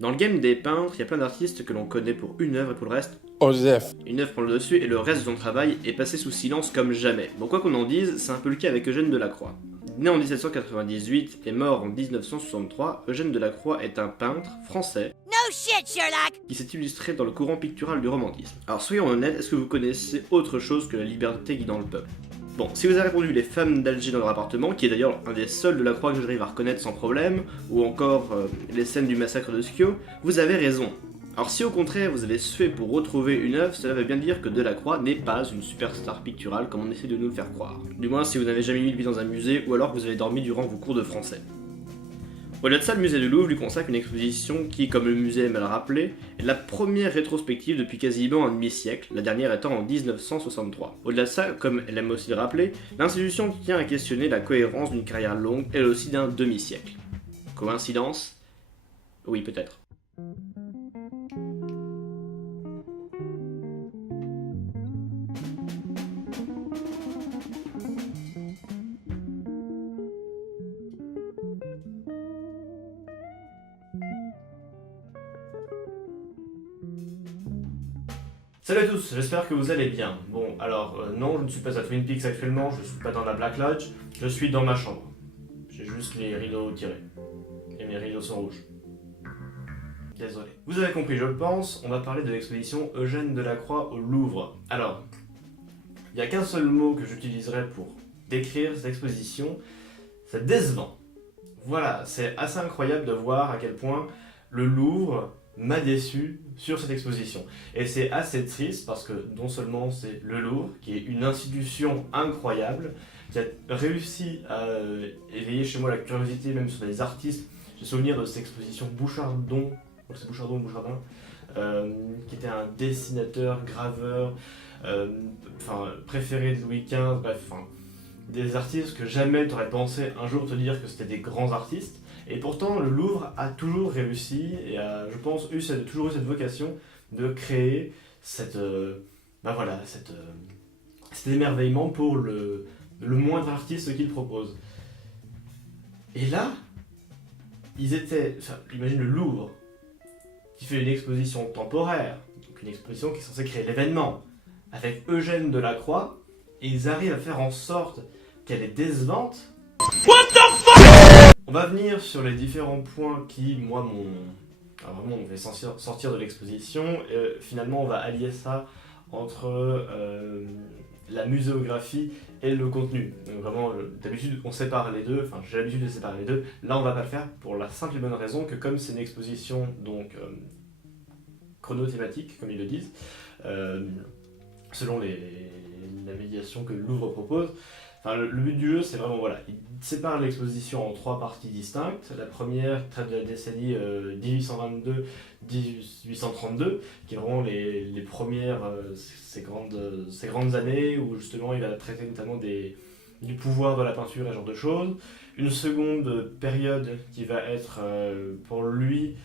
Dans le game des peintres, il y a plein d'artistes que l'on connaît pour une œuvre et pour le reste, Osef. une œuvre prend le dessus et le reste de son travail est passé sous silence comme jamais. Bon, quoi qu'on en dise, c'est un peu le cas avec Eugène Delacroix. Né en 1798 et mort en 1963, Eugène Delacroix est un peintre français No shit, Sherlock! qui s'est illustré dans le courant pictural du romantisme. Alors soyons honnêtes, est-ce que vous connaissez autre chose que la liberté guidant le peuple? Bon, si vous avez répondu les femmes d'Alger dans leur appartement, qui est d'ailleurs un des seuls de la Croix que j'arrive à reconnaître sans problème, ou encore les scènes du massacre de Schio, vous avez raison. Alors si au contraire vous avez sué pour retrouver une œuvre, cela veut bien dire que Delacroix n'est pas une superstar picturale comme on essaie de nous le faire croire. Du moins si vous n'avez jamais mis le pied dans un musée ou alors que vous avez dormi durant vos cours de français. Au-delà de ça, le musée du Louvre lui consacre une exposition qui, comme le musée aime à le rappeler, est la première rétrospective depuis quasiment un demi-siècle, la dernière étant en 1963. Au-delà de ça, comme elle aime aussi le rappeler, l'institution tient à questionner la cohérence d'une carrière longue, elle aussi d'un demi-siècle. Coïncidence? Oui, peut-être. Salut à tous, j'espère que vous allez bien. Bon, alors, non, je ne suis pas à Twin Peaks actuellement, je ne suis pas dans la Black Lodge, je suis dans ma chambre. J'ai juste les rideaux tirés. Et mes rideaux sont rouges. Désolé. Vous avez compris, je pense, on va parler de l'exposition Eugène Delacroix au Louvre. Alors, il n'y a qu'un seul mot que j'utiliserai pour décrire cette exposition, c'est décevant. Voilà, c'est assez incroyable de voir à quel point le Louvre m'a déçu sur cette exposition. Et c'est assez triste parce que non seulement c'est le Louvre, qui est une institution incroyable, qui a réussi à éveiller chez moi la curiosité même sur les artistes. J'ai souvenir de cette exposition Bouchardon, c'est Bouchardon ou Bouchardin, qui était un dessinateur, graveur, préféré de Louis XV, bref, des artistes que jamais tu aurais pensé un jour te dire que c'était des grands artistes. Et pourtant, le Louvre a toujours réussi et a, je pense, toujours eu cette vocation de créer cet émerveillement pour le moindre artiste qu'il propose. Et là, imagine le Louvre, qui fait une exposition temporaire, donc une exposition qui est censée créer l'événement, avec Eugène Delacroix, et ils arrivent à faire en sorte qu'elle est décevante. On va venir sur les différents points qui, moi, m'ont fait sortir de l'exposition. Finalement, on va allier ça entre la muséographie et le contenu. Donc vraiment, d'habitude, on sépare les deux. Enfin, j'ai l'habitude de séparer les deux. Là, on va pas le faire pour la simple et bonne raison que comme c'est une exposition donc chronothématique, comme ils le disent, selon la médiation que le Louvre propose. Le but du jeu, c'est vraiment, voilà, il sépare l'exposition en trois parties distinctes. La première traite de la décennie 1822-1832, qui est vraiment les premières, ces grandes années où justement il va traiter notamment du pouvoir de la peinture et ce genre de choses. Une seconde période qui va être pour lui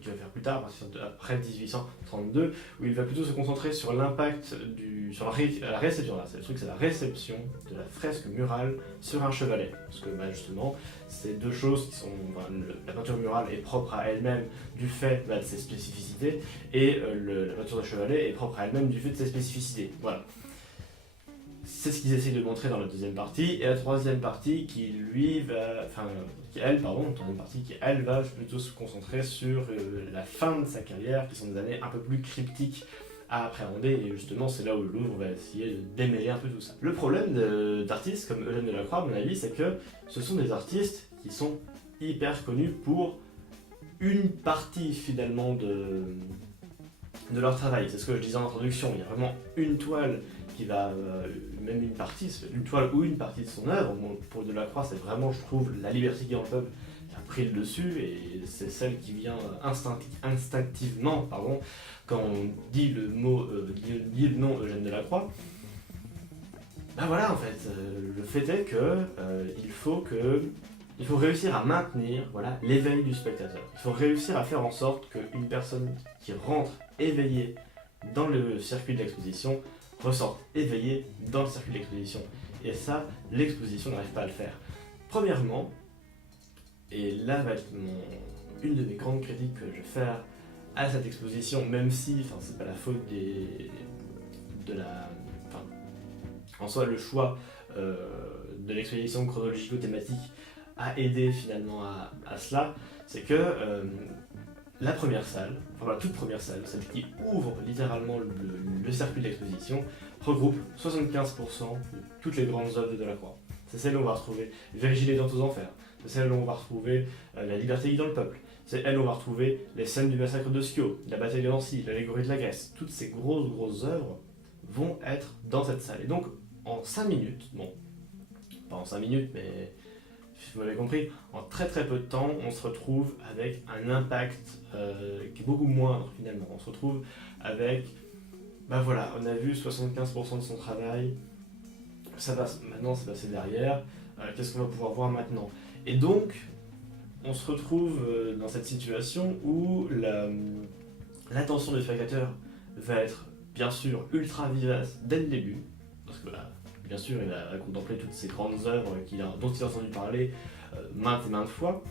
qui va faire plus tard, après 1832, où il va plutôt se concentrer sur l'impact sur la réception, là, c'est le truc, c'est la réception de la fresque murale sur un chevalet. Parce que justement, c'est deux choses qui sont, la peinture murale est propre à elle-même du fait de ses spécificités, et la peinture de chevalet est propre à elle-même du fait de ses spécificités. Voilà. C'est ce qu'ils essayent de montrer dans la deuxième partie, et la troisième partie qui elle va plutôt se concentrer sur la fin de sa carrière, qui sont des années un peu plus cryptiques à appréhender, et justement c'est là où le Louvre va essayer de démêler un peu tout ça. Le problème d'artistes comme Eugène Delacroix, à mon avis, c'est que ce sont des artistes qui sont hyper connus pour une partie finalement de leur travail. C'est ce que je disais en introduction, il y a vraiment une toile qui va, même une toile ou une partie de son œuvre. Pour Delacroix, c'est vraiment, je trouve, la liberté guidant le peuple qui a pris le dessus, et c'est celle qui vient instinctivement, quand on dit le nom Eugène Delacroix. Voilà, en fait, le fait est que il faut réussir à maintenir l'éveil du spectateur. Il faut réussir à faire en sorte qu'une personne qui rentre éveillée dans le circuit de l'exposition ressortent éveillés dans le circuit de l'exposition. Et ça, l'exposition n'arrive pas à le faire. Premièrement, Et là va être une de mes grandes critiques que je vais faire à cette exposition, même si c'est pas la faute de la. Enfin, en soi, le choix de l'exposition chronologico-thématique a aidé finalement à cela, c'est que la première salle, enfin la toute première salle, celle qui ouvre littéralement le circuit de l'exposition, regroupe 75% de toutes les grandes œuvres de Delacroix. C'est celle où on va retrouver Virgile et Dante aux Enfers, c'est celle où on va retrouver La liberté guidant le peuple, c'est elle où on va retrouver les scènes du massacre de Scio, la bataille de Nancy, l'allégorie de la Grèce. Toutes ces grosses œuvres vont être dans cette salle. Et donc, en 5 minutes, bon, pas en 5 minutes, mais vous m'avez compris, en très peu de temps, on se retrouve avec un impact qui est beaucoup moindre finalement. On se retrouve avec, bah voilà, on a vu 75% de son travail, maintenant c'est passé derrière, qu'est-ce qu'on va pouvoir voir maintenant? Et donc, on se retrouve dans cette situation où l'attention du spectateur va être bien sûr ultra vivace dès le début, parce que bien sûr il a contemplé toutes ces grandes œuvres dont il a entendu parler maintes et maintes fois,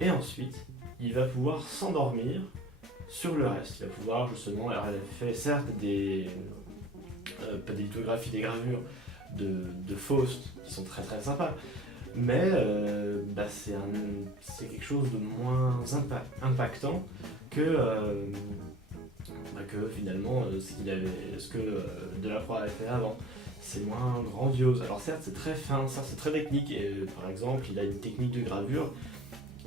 et ensuite il va pouvoir s'endormir sur le reste. Il va pouvoir justement, alors elle a fait certes pas des lithographies, des gravures de Faust qui sont très sympas, mais c'est quelque chose de moins impactant que finalement ce que Delacroix avait fait avant. C'est moins grandiose. Alors certes c'est très fin, ça c'est très technique, et par exemple il a une technique de gravure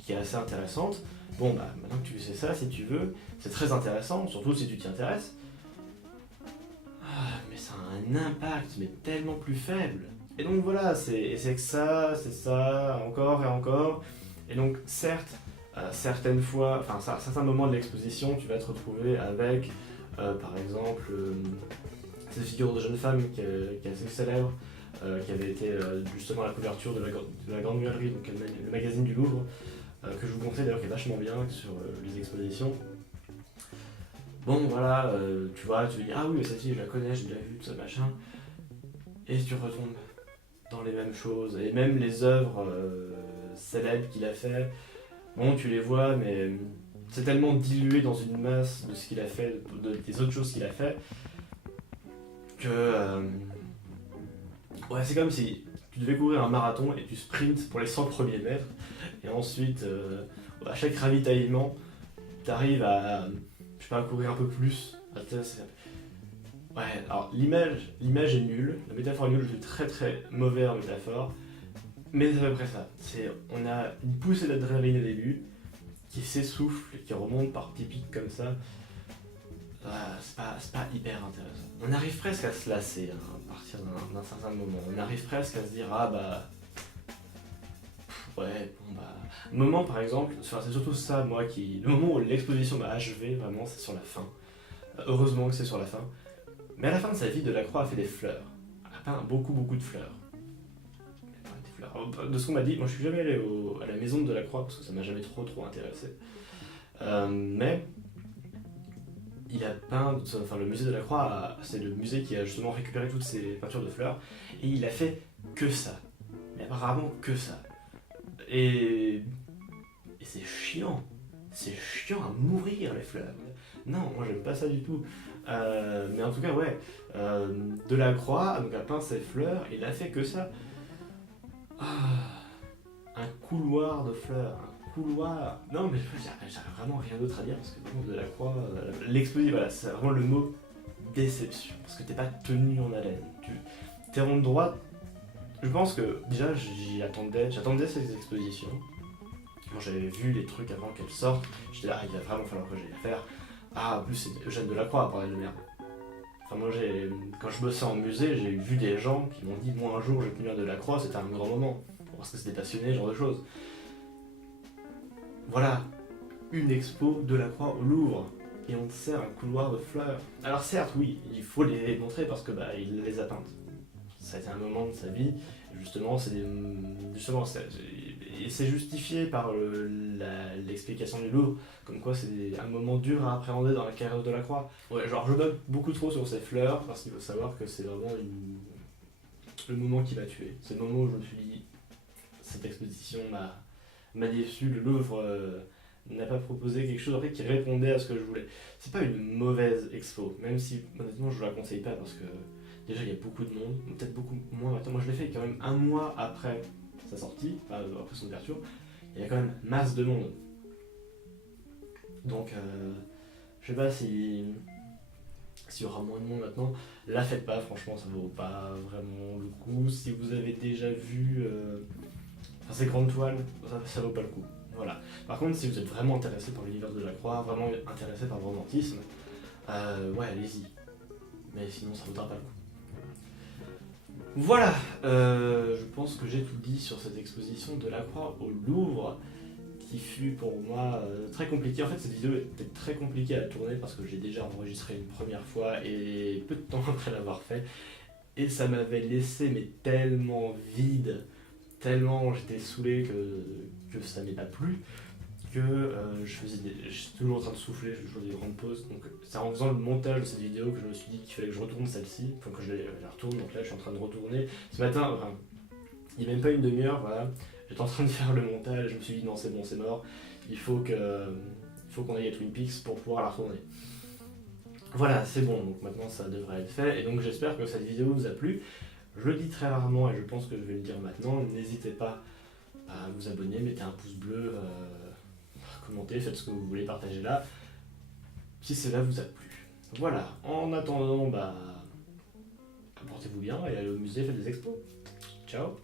qui est assez intéressante. Bon maintenant que tu sais ça, si tu veux, c'est très intéressant, surtout si tu t'y intéresses. Mais ça a un impact mais tellement plus faible. Et donc voilà, c'est que ça, c'est ça, encore et encore. Et donc certes, certaines fois, enfin à certains moments de l'exposition, tu vas te retrouver avec, par exemple, cette figure de jeune femme qui est assez célèbre, qui avait été justement à la couverture de la Grande Galerie, donc le magazine du Louvre, que je vous conseille d'ailleurs, qui est vachement bien sur les expositions. Bon voilà, tu vois, tu te dis ah oui, cette fille je la connais, j'ai déjà vu tout ça machin, et tu retombes dans les mêmes choses, et même les œuvres célèbres qu'il a fait, bon tu les vois, mais c'est tellement dilué dans une masse de ce qu'il a fait, des autres choses qu'il a fait, que ouais, c'est comme si tu devais courir un marathon et tu sprints pour les 100 premiers mètres, et ensuite à chaque ravitaillement t'arrives à, je sais pas, à courir un peu plus. Ouais, alors l'image est nulle, la métaphore est nulle, je suis très mauvais en métaphore, mais c'est à peu près ça. On a une poussée d'adrénaline au début, qui s'essouffle, qui remonte par petits pics comme ça. C'est pas hyper intéressant. On arrive presque à se lasser à partir d'un certain moment. On arrive presque à se dire ouais, bon moment par exemple, c'est surtout ça moi le moment où l'exposition m'a achevé vraiment, c'est sur la fin. Heureusement que c'est sur la fin. Mais à la fin de sa vie, Delacroix a fait des fleurs. Il a peint beaucoup de fleurs. De ce qu'on m'a dit, moi je suis jamais allé à la maison de Delacroix parce que ça m'a jamais trop intéressé. Mais il a peint, enfin le musée de Delacroix, c'est le musée qui a justement récupéré toutes ces peintures de fleurs, et il a fait que ça. Mais apparemment que ça. Et c'est chiant. C'est chiant à mourir les fleurs. Non, moi j'aime pas ça du tout. Mais en tout cas, ouais, Delacroix donc, a peint ses fleurs, et il a fait que ça. Un couloir de fleurs, un couloir. Non, mais j'ai vraiment rien d'autre à dire parce que vraiment Delacroix, l'exposition, voilà, c'est vraiment le mot déception. Parce que t'es pas tenu en haleine. T'es en droit. Je pense que déjà j'attendais ces expositions. Moi j'avais vu les trucs avant qu'elles sortent. J'étais là, il va vraiment falloir que j'aille la faire. En plus c'est Eugène Delacroix, parler de merde. Enfin, moi, quand je bossais en musée, j'ai vu des gens qui m'ont dit moi un jour je vais tenir Delacroix, c'était un grand moment. Parce que c'était passionné, ce genre de choses. Voilà, une expo Delacroix au Louvre. Et on te sert un couloir de fleurs. Alors certes, oui, il faut les montrer parce que il les a peintes. Ça a été un moment de sa vie. Justement, c'est justifié par l'explication du Louvre, comme quoi c'est un moment dur à appréhender dans la carrière de Delacroix. Ouais, genre je note beaucoup trop sur ces fleurs parce qu'il faut savoir que c'est vraiment le moment qui m'a tué. C'est le moment où je me suis dit cette exposition m'a déçu. Le Louvre n'a pas proposé quelque chose en fait, qui répondait à ce que je voulais. C'est pas une mauvaise expo, même si honnêtement je ne la conseille pas parce que déjà il y a beaucoup de monde, peut-être beaucoup moins maintenant. Moi je l'ai fait quand même un mois après sa sortie, enfin, après son ouverture. Il y a quand même masse de monde. Donc je sais pas si s'il y aura moins de monde maintenant. La faites pas, franchement ça vaut pas vraiment le coup. Si vous avez déjà vu ces grandes toiles, ça vaut pas le coup. Voilà. Par contre, si vous êtes vraiment intéressé par l'univers de Delacroix, vraiment intéressé par le romantisme, ouais, allez-y. Mais sinon, ça vaudra pas le coup. Voilà, je pense que j'ai tout dit sur cette exposition de Delacroix au Louvre, qui fut pour moi très compliquée. En fait, cette vidéo était très compliquée à tourner parce que j'ai déjà enregistré une première fois et peu de temps après l'avoir fait. Et ça m'avait laissé mais tellement vide, tellement j'étais saoulé que ça m'est pas plu, que j'étais toujours en train de souffler, je faisais toujours des grandes pauses. Donc c'est en faisant le montage de cette vidéo que je me suis dit qu'il fallait que je retourne celle-ci, enfin que je la retourne. Donc là je suis en train de retourner. Ce matin, enfin, il n'y a même pas une demi-heure, voilà, j'étais en train de faire le montage, je me suis dit non c'est bon, c'est mort, il faut qu'on aille à Twin Peaks pour pouvoir la retourner. Voilà, c'est bon, donc maintenant ça devrait être fait, et donc j'espère que cette vidéo vous a plu. Je le dis très rarement et je pense que je vais le dire maintenant, n'hésitez pas à vous abonner, mettez un pouce bleu, commentez, faites ce que vous voulez, partagez là, si cela vous a plu. Voilà, en attendant, portez-vous bien et allez au musée, faites des expos. Ciao.